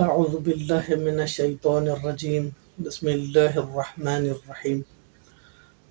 أعوذ بالله من الشيطان الرجيم. بسم الله الرحمن الرحيم.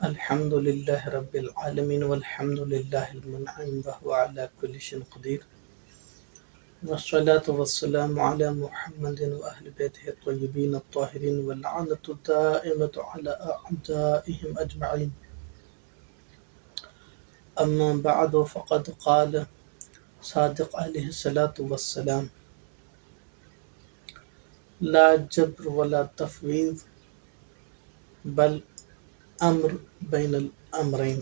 الحمد لله رب العالمين والحمد لله المنعم وهو على كل شيء قدير، والصلاة والسلام على محمد وأهل بيته الطيبين الطاهرين واللعنة الدائمة على أعدائهم أجمعين. أما بعد فقد قال صادق عليه الصلاة والسلام: لا جبر ولا تفويض بل امر بین الامرین.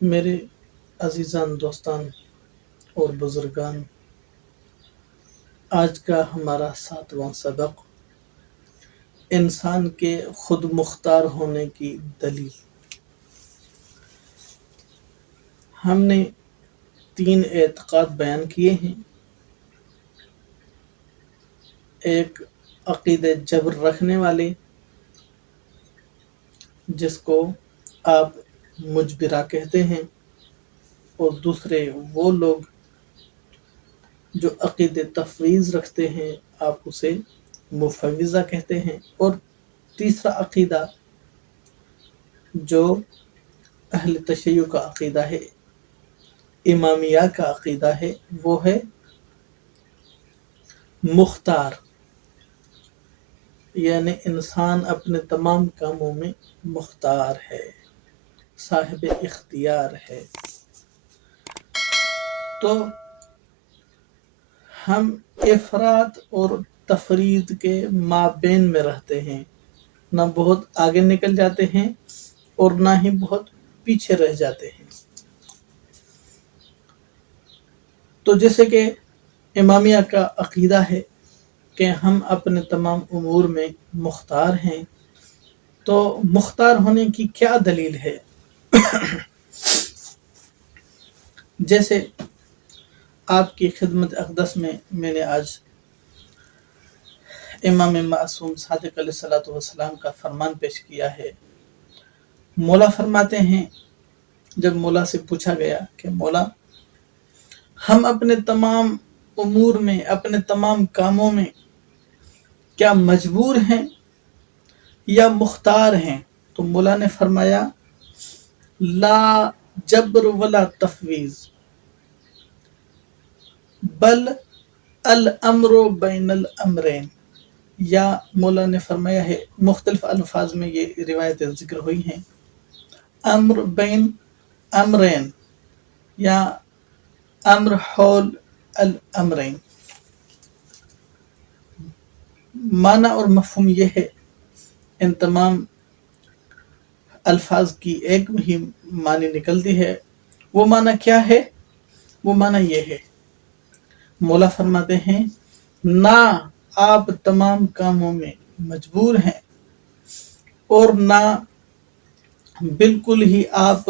میرے عزیزان، دوستان اور بزرگان، آج کا ہمارا 7واں سبق انسان کے خود مختار ہونے کی دلیل. ہم نے 3 اعتقاد بیان کیے ہیں. ایک عقیدہ جبر رکھنے والے، جس کو آپ مجبرہ کہتے ہیں، اور دوسرے وہ لوگ جو عقیدہ تفویض رکھتے ہیں، آپ اسے مفوضہ کہتے ہیں. اور تیسرا عقیدہ جو اہل تشیع کا عقیدہ ہے، امامیہ کا عقیدہ ہے، وہ ہے مختار، یعنی انسان اپنے تمام کاموں میں مختار ہے، صاحب اختیار ہے. تو ہم افراد اور تفرید کے مابین میں رہتے ہیں، نہ بہت آگے نکل جاتے ہیں اور نہ ہی بہت پیچھے رہ جاتے ہیں. تو جیسے کہ امامیہ کا عقیدہ ہے کہ ہم اپنے تمام امور میں مختار ہیں، تو مختار ہونے کی کیا دلیل ہے؟ جیسے آپ کی خدمت اقدس میں نے آج امام معصوم صادق علیہ الصلوۃ والسلام کا فرمان پیش کیا ہے. مولا فرماتے ہیں، جب مولا سے پوچھا گیا کہ مولا، ہم اپنے تمام امور میں، اپنے تمام کاموں میں کیا مجبور ہیں یا مختار ہیں؟ تو مولا نے فرمایا: لا جبر ولا تفویض بل الامر بین الامرین. یا مولا نے فرمایا ہے، مختلف الفاظ میں یہ روایتیں ذکر ہوئی ہیں، امر بین امرین یا امر حول الامرین. معنی اور مفہوم یہ ہے، ان تمام الفاظ کی ایک ہی معنی نکلتی ہے. وہ معنی کیا ہے؟ وہ معنی یہ ہے، مولا فرماتے ہیں، نہ آپ تمام کاموں میں مجبور ہیں اور نہ بالکل ہی آپ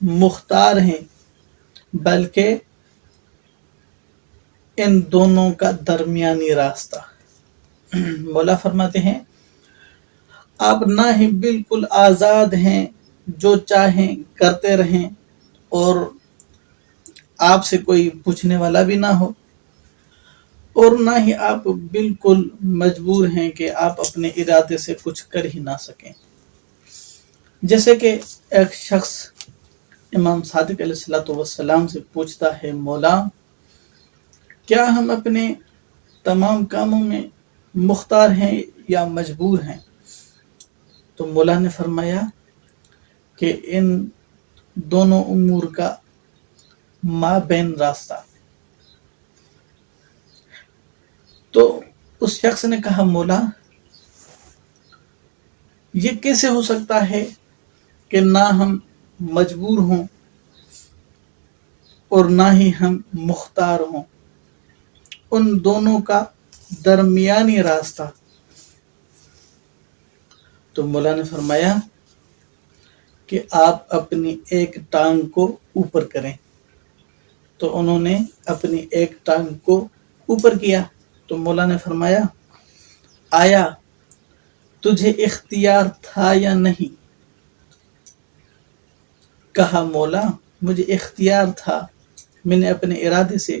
مختار ہیں، بلکہ ان دونوں کا درمیانی راستہ. مولا فرماتے ہیں، آپ نہ ہی بالکل آزاد ہیں، جو چاہیں کرتے رہیں اور آپ سے کوئی پوچھنے والا بھی نہ ہو، اور نہ ہی آپ بالکل مجبور ہیں کہ آپ اپنے ارادے سے کچھ کر ہی نہ سکیں. جیسے کہ ایک شخص امام صادق علیہ الصلوۃ والسلام سے پوچھتا ہے، مولا، کیا ہم اپنے تمام کاموں میں مختار ہیں یا مجبور ہیں؟ تو مولا نے فرمایا کہ ان دونوں امور کا مابین راستہ. تو اس شخص نے کہا، مولا، یہ کیسے ہو سکتا ہے کہ نہ ہم مجبور ہوں اور نہ ہی ہم مختار ہوں، ان دونوں کا درمیانی راستہ؟ تو مولا نے فرمایا کہ آپ اپنی ایک ٹانگ کو اوپر کریں. تو انہوں نے اپنی ایک ٹانگ کو اوپر کیا. تو مولا نے فرمایا، آیا تجھے اختیار تھا یا نہیں؟ کہا، مولا، مجھے اختیار تھا، میں نے اپنے ارادے سے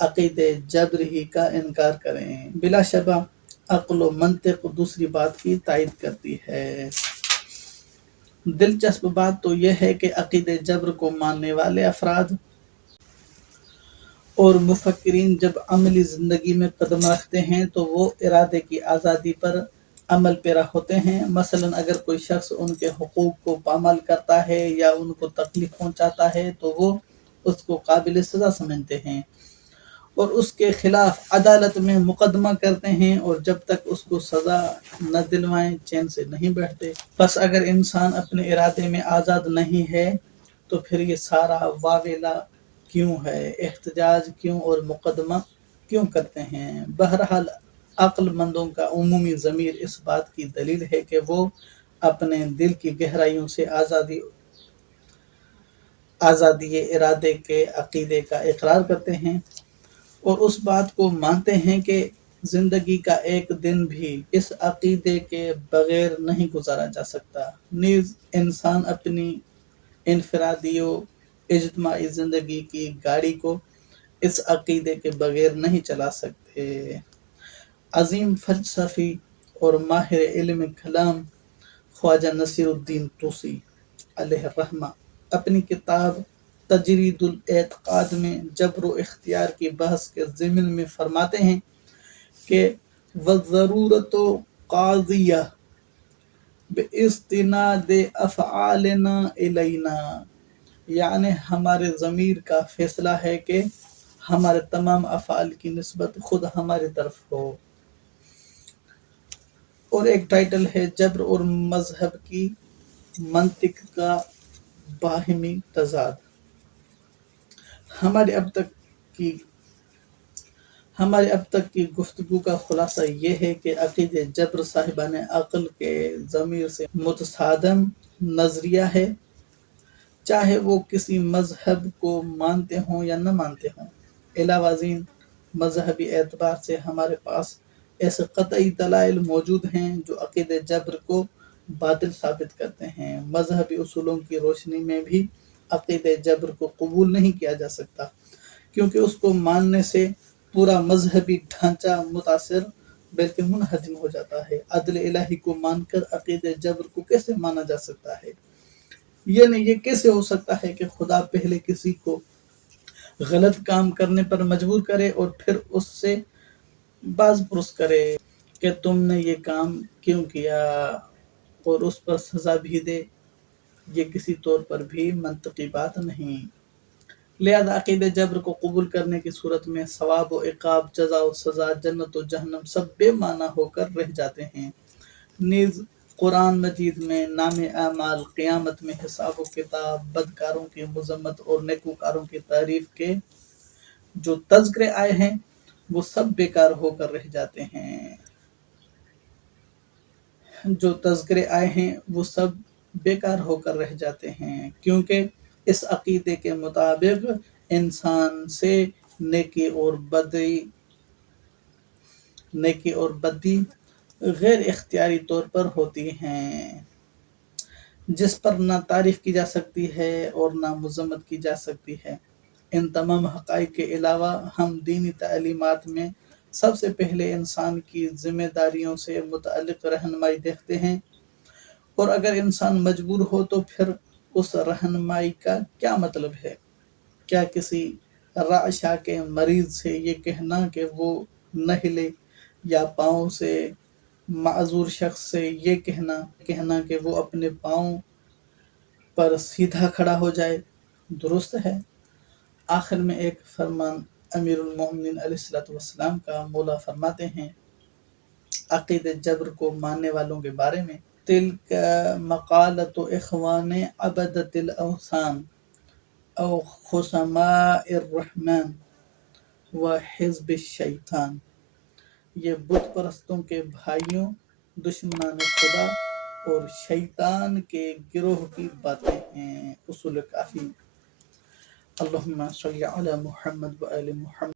عقید جبر ہی کا انکار کریں۔ بلا شبہ عقل و منطق دوسری بات کی تائید کرتی ہے۔ دلچسپ بات تو یہ ہے کہ عقید جبر کو ماننے والے افراد اور مفکرین جب عملی زندگی میں قدم رکھتے ہیں تو وہ ارادے کی آزادی پر عمل پیرا ہوتے ہیں۔ مثلا اگر کوئی شخص ان کے حقوق کو پامال کرتا ہے یا ان کو تکلیف پہنچاتا ہے تو وہ اس کو قابل سزا سمجھتے ہیں اور اس کے خلاف عدالت میں مقدمہ کرتے ہیں، اور جب تک اس کو سزا نہ دلوائیں چین سے نہیں بیٹھتے۔ بس اگر انسان اپنے ارادے میں آزاد نہیں ہے تو پھر یہ سارا واویلا کیوں ہے، احتجاج کیوں اور مقدمہ کیوں کرتے ہیں؟ بہرحال عقل مندوں کا عمومی ضمیر اس بات کی دلیل ہے کہ وہ اپنے دل کی گہرائیوں سے آزادی ارادے کے عقیدے کا اقرار کرتے ہیں اور اس بات کو مانتے ہیں کہ زندگی کا ایک دن بھی اس عقیدے کے بغیر نہیں گزارا جا سکتا۔ نیز انسان اپنی انفرادی و اجتماعی زندگی کی گاڑی کو اس عقیدے کے بغیر نہیں چلا سکتے۔ عظیم فلسفی اور ماہر علم کلام خواجہ نصیر الدین طوسی علیہ الرحمہ اپنی کتاب تجرید الاعتقاد میں جبر و اختیار کی بحث کے ضمن میں فرماتے ہیں کہ وَالضَّرُورَةُ قَاضِيَةٌ بِاسْتِنَادِ أَفْعَالِنَا إِلَيْنَا، یعنی ہمارے ضمیر کا فیصلہ ہے کہ ہمارے تمام افعال کی نسبت خود ہماری طرف ہو۔ اور ایک ٹائٹل ہے جبر اور مذہب کی منطق کا باہمی تضاد۔ ہمارے اب تک کی گفتگو کا خلاصہ یہ ہے کہ عقید جبر صاحبان عقل کے ضمیر سے متصادم نظریہ ہے، چاہے وہ کسی مذہب کو مانتے ہوں یا نہ مانتے ہوں۔ علاوہ ازیں مذہبی اعتبار سے ہمارے پاس ایسے قطعی دلائل موجود ہیں جو عقید جبر کو باطل ثابت کرتے ہیں۔ مذہبی اصولوں کی روشنی میں بھی عقید جبر کو قبول نہیں کیا جا سکتا، کیونکہ اس کو ماننے سے پورا مذہبی ڈھانچہ متاثر بلکہ منہدم ہو جاتا ہے۔ عدل الہی کو مان کر عقید جبر کو کیسے مانا جا سکتا ہے؟ یہ کیسے ہو سکتا ہے کہ خدا پہلے کسی کو غلط کام کرنے پر مجبور کرے اور پھر اس سے باز پرس کرے کہ تم نے یہ کام کیوں کیا اور اس پر سزا بھی دے؟ یہ کسی طور پر بھی منطقی بات نہیں۔ لہذا عقید جبر کو قبول کرنے کی صورت میں ثواب و عقاب، جزا و سزا، جنت و جہنم سب بے معنی ہو کر رہ جاتے ہیں۔ نیز قرآن مجید میں نام اعمال، قیامت میں حساب و کتاب، بدکاروں کی مذمت اور نیکوکاروں کی تعریف کے جو تذکرے آئے ہیں وہ سب بیکار ہو کر رہ جاتے ہیں۔ کیونکہ اس عقیدے کے مطابق انسان سے نیکی اور بدی غیر اختیاری طور پر ہوتی ہیں، جس پر نہ تعریف کی جا سکتی ہے اور نہ مذمت کی جا سکتی ہے۔ ان تمام حقائق کے علاوہ ہم دینی تعلیمات میں سب سے پہلے انسان کی ذمہ داریوں سے متعلق رہنمائی دیکھتے ہیں، اور اگر انسان مجبور ہو تو پھر اس رہنمائی کا کیا مطلب ہے؟ کیا کسی رعشہ کے مریض سے یہ کہنا کہ وہ نہ ہلے یا پاؤں سے معذور شخص سے یہ کہنا کہ وہ اپنے پاؤں پر سیدھا کھڑا ہو جائے درست ہے؟ آخر میں ایک فرمان امیر المومنین علیہ السلام کا مولا فرماتے ہیں عقید جبر کو ماننے والوں کے بارے میں: تلک مقالۃ اخوان عبدۃ الاوثان او خصماء الرحمن و حزب الشیطان، یہ بت پرستوں کے بھائیوں، دشمنان خدا اور شیطان کے گروہ کی باتیں ہیں۔ اصول کافی۔ اللہم صلی علی محمد و آل محمد۔